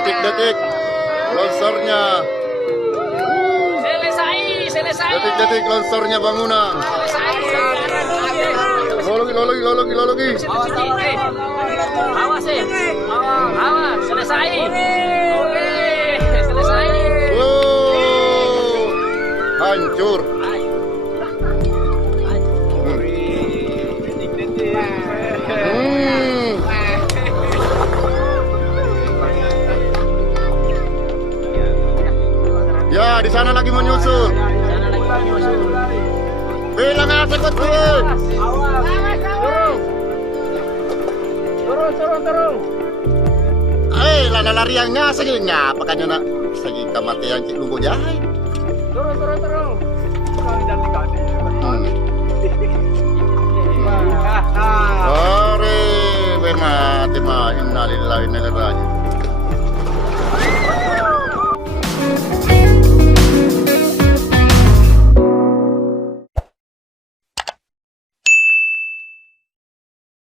Detik-detik longsornya. Selesai. Detik-detik longsornya bangunan. Lologi. Awas sih. Awas, selesai. Oke, selesai. Wow, hancur. Ya, di sana lagi menyusul. Bilang aja ikut gue. Turun. Lariangnya segi ngapa kan nak segi kematian cik lumbu jahe. Turun. Ore, be mati mah innalillahi wa inna ilaihi raji'un.